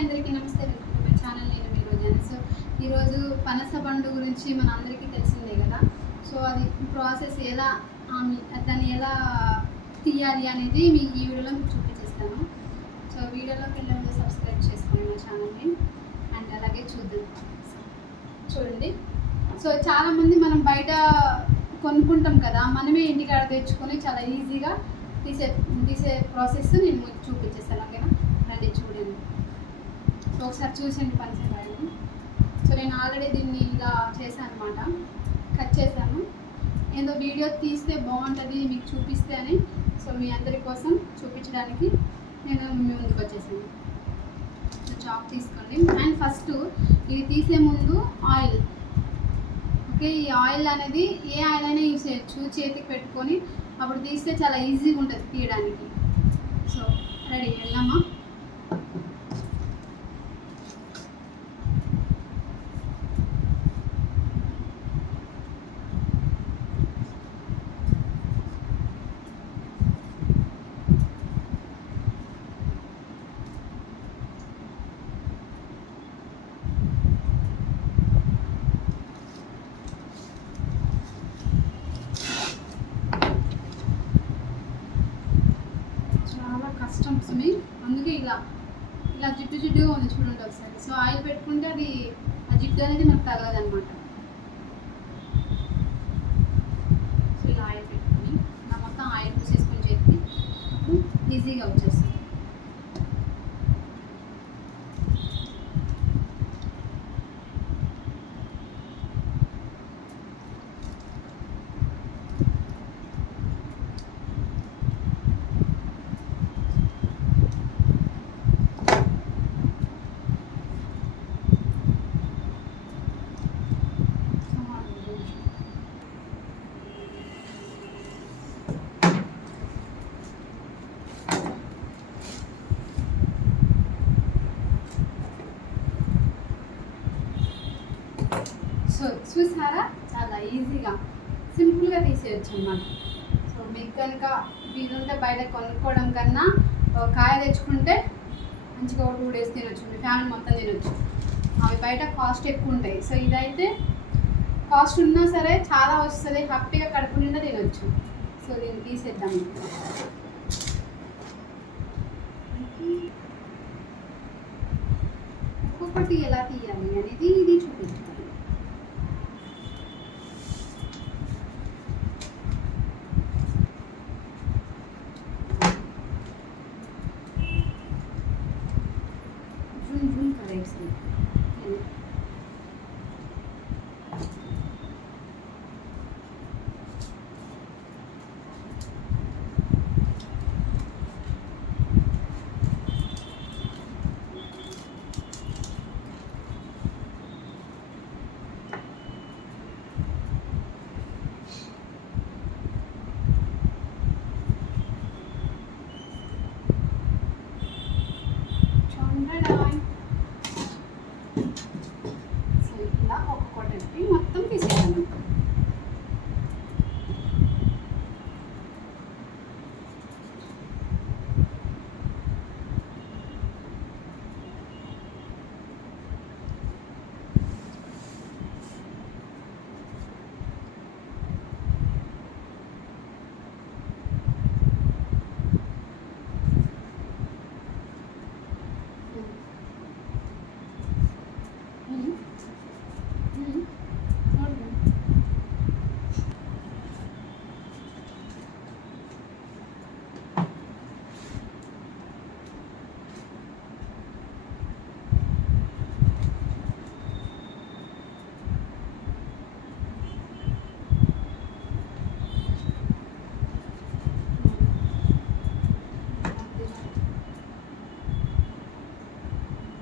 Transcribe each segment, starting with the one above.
అందరికీ నమస్తే. Welcome to my channel. నేను మీ రోజాను. సో ఈరోజు పనస పండు గురించి మన అందరికీ తెలిసిందే కదా. సో అది ప్రాసెస్ ఎలా దాన్ని ఎలా తీయాలి అనేది మీ ఈ వీడియోలో మీకు చూపించేస్తాను. సో వీడియోలోకి వెళ్ళే ముందు సబ్స్క్రైబ్ చేసుకోండి మా ఛానల్ని. అండ్ అలాగే చూడండి. సో చాలామంది మనం బయట కొనుక్కుంటాం కదా, మనమే ఇంటికాడ తెచ్చుకొని చాలా ఈజీగా తీసే ప్రాసెస్ నేను మీకు చూపించేస్తాను. ఓకేనా, రండి చూడండి. సో ఒకసారి చూసండి పనిచేయాలి. సో నేను ఆల్రెడీ దీన్ని ఇలా చేశాను అనమాట, కట్ చేశాను. ఏదో వీడియో తీస్తే బాగుంటుంది మీకు చూపిస్తే అని, సో మీ అందరి కోసం చూపించడానికి నేను మీ ముందుకు వచ్చేసాను. సో చాక్ తీసుకోండి. అండ్ ఫస్ట్ ఇది తీసే ముందు ఆయిల్, ఓకే, ఈ ఆయిల్ అనేది ఏ ఆయిల్ అయినా యూస్ చేయొచ్చు. చేతికి పెట్టుకొని అప్పుడు తీస్తే చాలా ఈజీగా ఉంటుంది తీయడానికి. సో రెడీ, వెళ్దామా? కస్టమ్స్ని అందుకే ఇలా జిడ్డుగా ఉంది చూడండి ఒకసారి. సో ఆయిల్ పెట్టుకుంటే అది ఆ జిడ్డు అనేది మనకు తగలదు అనమాట. సో ఇలా ఆయిల్ పెట్టుకొని మొత్తం ఆయిల్ పూసేసుకొని చేతి అప్పుడు ఈజీగా వచ్చేస్తుంది. సో చూసారా, చాలా ఈజీగా సింపుల్గా తీసేయచ్చు అన్నమాట. సో మీకు కనుక వీలుంటే బయట కొనుక్కోవడం కన్నా కాయ తెచ్చుకుంటే మంచిగా 2 days తినొచ్చు, మీ ఫ్యామిలీ మొత్తం తినొచ్చు. అవి బయట కాస్ట్ ఎక్కువ ఉంటాయి. సో ఇదైతే కాస్ట్ ఉన్నా సరే చాలా వస్తుంది, హ్యాపీగా కడుపు నిండా తినొచ్చు. సో దీన్ని తీసేద్దాం. ఒక్కొక్కటి ఎలా తీయాలి అనేది ఇది చూపిస్తాను. సో ఇలా ఒక్కొక్కటి మొత్తం తీసేయాలి.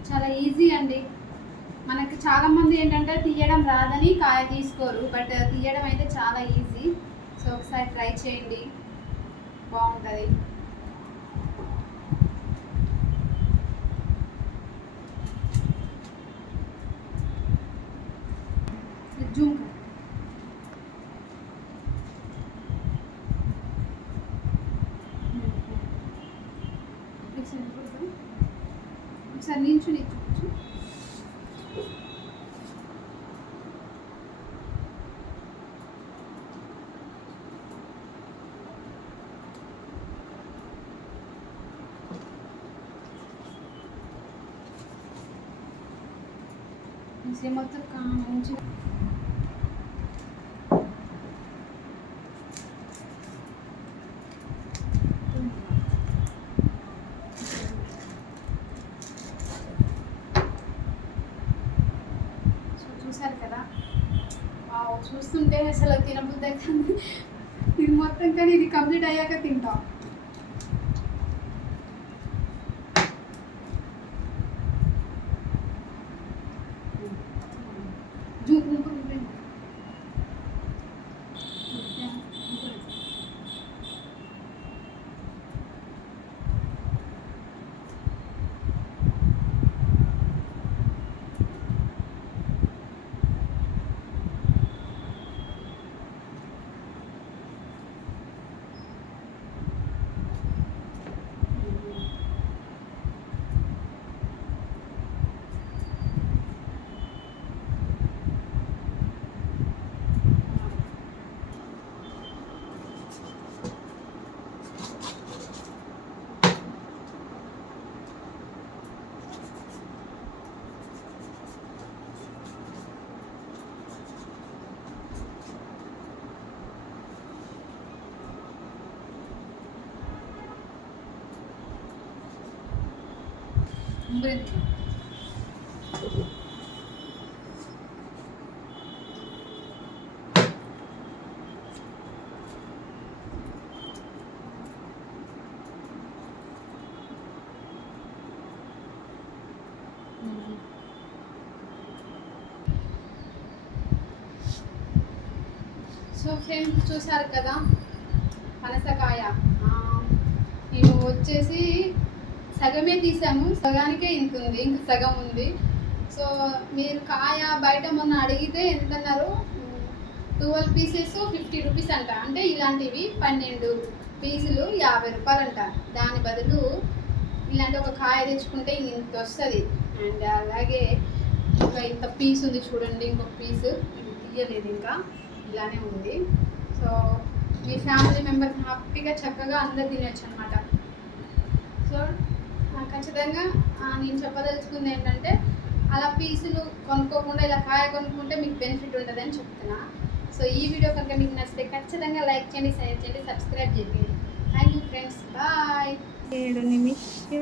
చాలా ఈజీ అండి. మనకి చాలామంది ఏంటంటే తీయడం రాదని కాయ తీసుకోరు, బట్ తీయడం అయితే చాలా ఈజీ. సో ఒకసారి ట్రై చేయండి, బాగుంటుంది. జూమ్ ఒకసారి నించుని చూపించు. మొత్తం మంచిగా చూసారు కదా, చూస్తుంటే అసలు తినబుద్ధి అవుతుంది ఇది మొత్తం. కానీ ఇది కంప్లీట్ అయ్యాక తింటాం. సో ఫ్రెండ్స్ చూసారు కదా పనసకాయ. నేను వచ్చేసి సగమే తీసాము, సగానికే ఇంత ఉంది, ఇంకా సగం ఉంది. సో మీరు కాయ బయట మొన్న అడిగితే ఎంత అన్నారు, 12 పీసెస్ 50 రూపీస్ అంట. అంటే ఇలాంటివి 12 పీసులు 50 రూపాయలు అంట. దాని బదులు ఇలాంటి ఒక కాయ తెచ్చుకుంటే ఇంత వస్తుంది. అండ్ అలాగే ఇంకా ఇంత పీస్ ఉంది చూడండి, ఇంకొక పీసు ఇది తీయలేదు, ఇంకా ఇలానే ఉంది. సో మీ ఫ్యామిలీ మెంబర్స్ హ్యాపీగా చక్కగా అందరు తినచ్చు అనమాట. సో ఖచ్చితంగా నేను చెప్పదలుచుకుంది ఏంటంటే, అలా పీసులు కొనుక్కోకుండా ఇలా కాయ కొనుక్కుంటే మీకు బెనిఫిట్ ఉంటుందని చెప్తున్నా. సో ఈ వీడియో కనుక మీకు నచ్చితే ఖచ్చితంగా లైక్ చేయండి, షేర్ చేయండి, సబ్స్క్రైబ్ చేయండి. Thank you friends, bye. 7 నిమిషం.